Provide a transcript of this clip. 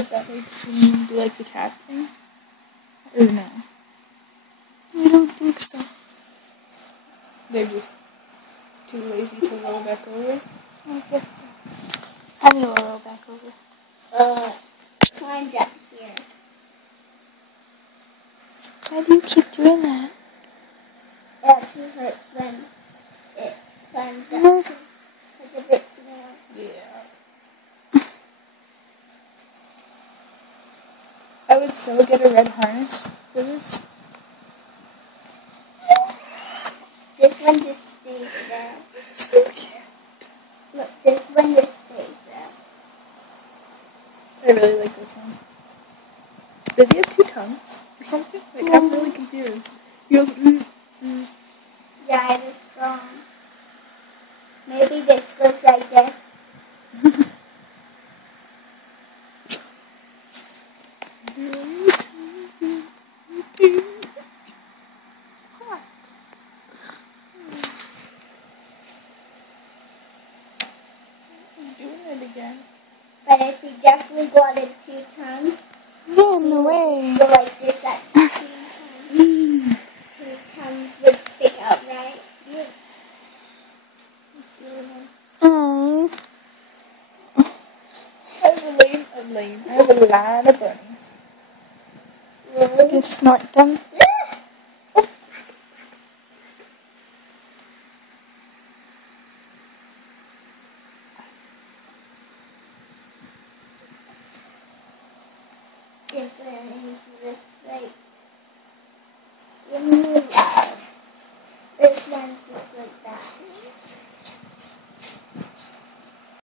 Does that make them do like the cat thing? Or no? I don't think so. They're just too lazy to roll back over? I guess so. I need to roll back over. Climbed up here. Why do you keep doing that? It actually hurts when it climbs up because of its nails. Yeah. I would so get a red harness for this. This one just stays there. So cute. Look, this one just stays there. I really like this one. Does he have two tongues or something? Like, I'm really confused. He goes, Yeah, I just saw him. Maybe this goes like this. doing it again. But if you definitely got it 2 times, Yeah, in the way. go like this at the same time. 2 tongues would stick out, right? Yeah. Let's do it again. Aww. I have a line of bunnies. Really? You snort them. Yes,